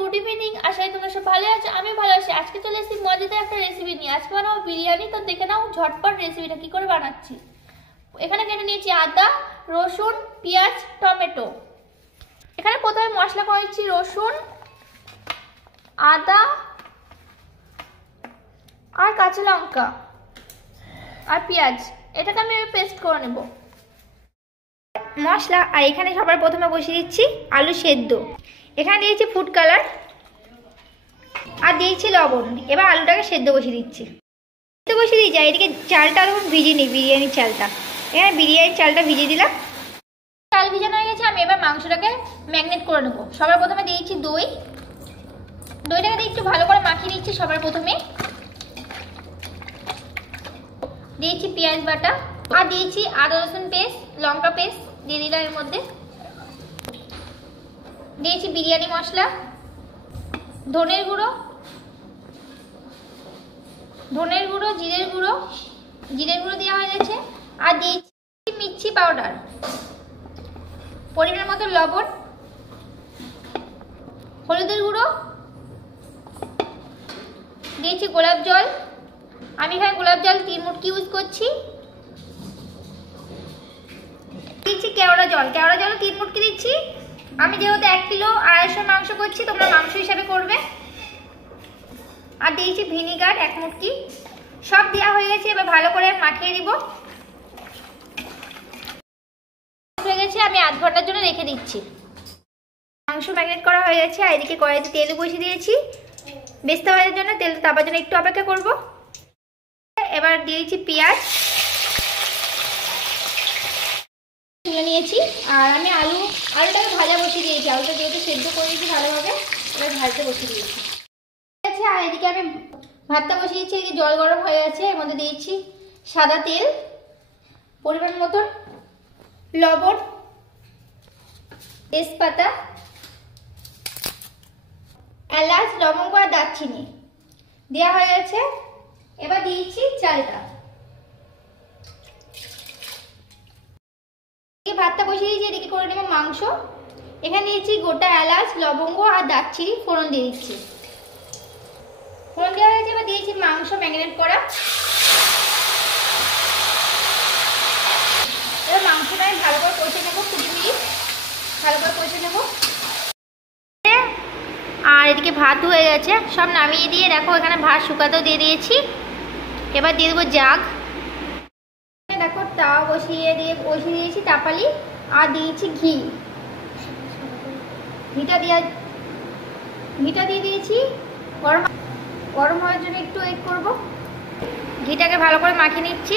Good evening. আশা করি তোমরা সব ভালো আছো, আমি ভালো আছি। আজকে চলে এসেছি মজাদার একটা রেসিপি নিয়ে। আজকে বানাবো বিরিয়ানি। তো দেখে নাও ঝটপট রেসিপিটা কি করে বানাচ্ছি। এখানে কেটে নিয়েছি আদা, রসুন, পেঁয়াজ, টমেটো। এখানে প্রথমে মশলা করে নিচ্ছি রসুন, আদা আর কাঁচা লঙ্কা আর পেঁয়াজ। এটাকে আমি পেস্ট করে নেব মশলা। আর এখানে সবার প্রথমে বসিয়ে দিচ্ছি আলু সেদ্ধ। এখানে দিয়েছি ফুড কালার আর দিয়েছি লবণ। এবার আলুটাকে সেদ্ধ বসিয়ে দিচ্ছি। সেদ্ধ বসিয়ে দিয়েছি। এদিকে চালটা তখন ভিজিয়ে নিই, বিরিয়ানির চালটা। এখানে বিরিয়ানির চালটা ভিজিয়ে দিলাম। চাল ভিজানো হয়ে গেছে। আমি এবার মাংসটাকে ম্যারিনেট করে নেবো। সবার প্রথমে দিয়েছি দই। দইটাকে দিয়ে একটু ভালো করে মাখিয়ে নিচ্ছি। সবার প্রথমে দিয়েছি পেঁয়াজ বাটা আর দিয়েছি আদা রসুন পেস্ট, লঙ্কা পেস্ট দিয়ে দিলাম। এর মধ্যে দিয়েছি বিরিয়ানি মশলা, ধনের গুঁড়ো, জিরের গুঁড়ো দেওয়া হয়ে গেছে। আর দিয়েছি মির্চি পাউডার, পরিমাণ মতো লবণ, হলুদের গুঁড়ো, দিয়েছি গোলাপ জল। আমি এখানে গোলাপ জল 3 মুটকি ইউজ করছি। দিচ্ছি কেওড়া জল 3 মুটকি দিচ্ছি। আমি যেহেতু 1 কিলো 250 মাংস করছি, তোমরা মাংস হিসাবে করবে। আর দিয়েছি ভিনিগার 1 মুটকি। সব দেওয়া হয়ে গেছে। এবার ভালো করে মাখিয়ে দিব। হয়ে গেছে, আমি আধ ঘন্টার জন্য রেখে দিচ্ছি। মাংস ম্যারিনেট করা হয়ে গেছে। আর এদিকে কড়াইতে তেল বসিয়ে দিয়েছি বেস্তা ভাজার জন্য। তেল তাপার জন্য একটু অপেক্ষা করব। এবার দিয়েছি পেঁয়াজ তুলে নিয়েছি। আর আমি আলুটাকে ভাজা বসিয়ে দিয়েছি। আলুটা যেহেতু সেদ্ধ করে দিয়েছি ভালোভাবে, এবার ভাজতে বসিয়ে দিয়েছি। আর এদিকে আমি ভাতটা বসিয়েছি। এদিকে জল গরম হয়ে গেছে। এর মধ্যে দিয়েছি সাদা তেল, পরিমাণ মতন লবণ, তেজপাতা, এলাচ, লবঙ্গ আর দারচিনি দেওয়া হয়ে গেছে। এবার দিয়েছি চালটা। ভাতটা বসিয়ে দিয়েছি। এদিকে করে নেব মাংস। এখানে দিয়েছি গোটা এলাচ, লবঙ্গ আর দারচিনি ফোড়ন দিয়ে দিচ্ছি। ফোড়ন দেওয়া হয়েছে। এবার দিয়েছি মাংস ম্যারিনেট করা। এবার মাংসটা আমি ভালো করে কষে নেবো, 20 মিনিট ভালো করে কষে নেব। আর এদিকে ভাত হয়ে গেছে। সব নামিয়ে দিয়ে দেখো এখানে ভাত শুকাতেও দিয়ে দিয়েছি। এবার দিয়ে দেবো জাগ। দেখো তাওয়া বসিয়ে দিয়েছি তাপালি। আর দিয়েছি ঘিটা দিয়ে দিয়েছি। গরম হওয়ার জন্য একটু ওয়েট করব। ঘিটাকে ভালো করে মাখিয়ে নিচ্ছি।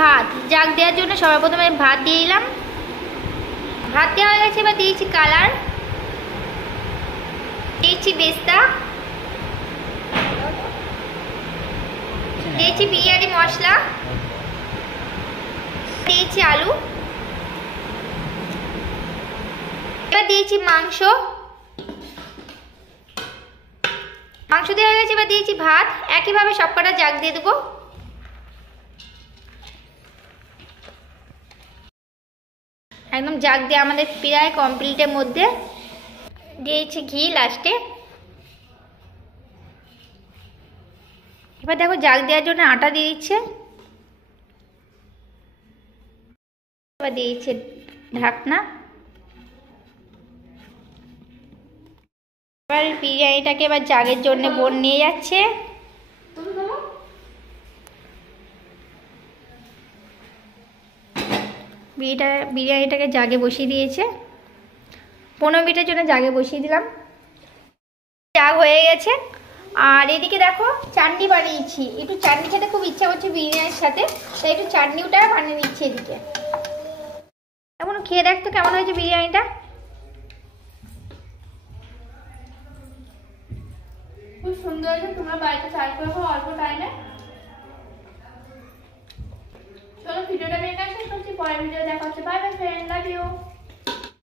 ভাত জাগ দেওয়ার জন্য সবার প্রথমে ভাত দিয়ে দিলাম। ভাত দেওয়া হয়ে গেছে। এবার দিয়েছি কালার, দিয়েছি বেস্তা, দিয়েছি বিরিয়ানি মশলা, দিয়েছি আলু, এবার দিয়েছি মাংস দেওয়া হয়ে গেছে। এবার দিয়েছি ভাত। একইভাবে সবকটা জাগ দিয়ে দেবো। একদম জাগ দিয়ে আমাদের প্রায় কমপ্লিটের মধ্যে। দিয়েছি ঘি লাস্টে। এবার দেখো জাগ দেওয়ার জন্য আটা দিয়ে দিচ্ছে। এবার দিয়েছে ঢাকনা। এবার বিরিয়ানিটাকে এবার জাগের জন্য বোন নিয়ে যাচ্ছে। বিরিয়ানিটাকে জাগে বসিয়ে দিয়েছে। 15 মিনিটের জন্য জাগে বসিয়ে দিলাম। জাগ হয়ে গেছে। আর এদিকে দেখো চাটনি বানিয়েছি। একটু চাটনি খেতে খুব ইচ্ছা করছে বিরিয়ানির সাথে, তাই একটু চাটনিটা বানিয়ে নিচ্ছি। এদিকে এখন খেয়ে দেখতো কেমন হয়েছে বিরিয়ানিটা। খুব সুন্দর হয়েছে। তোমরা বাড়িতে ট্রাই করবো অল্প টাইমে। চলো ভিডিওটা আমি এখানে শেষ করছি। পরের ভিডিও দেখা হচ্ছে। Bye bye friend, love you.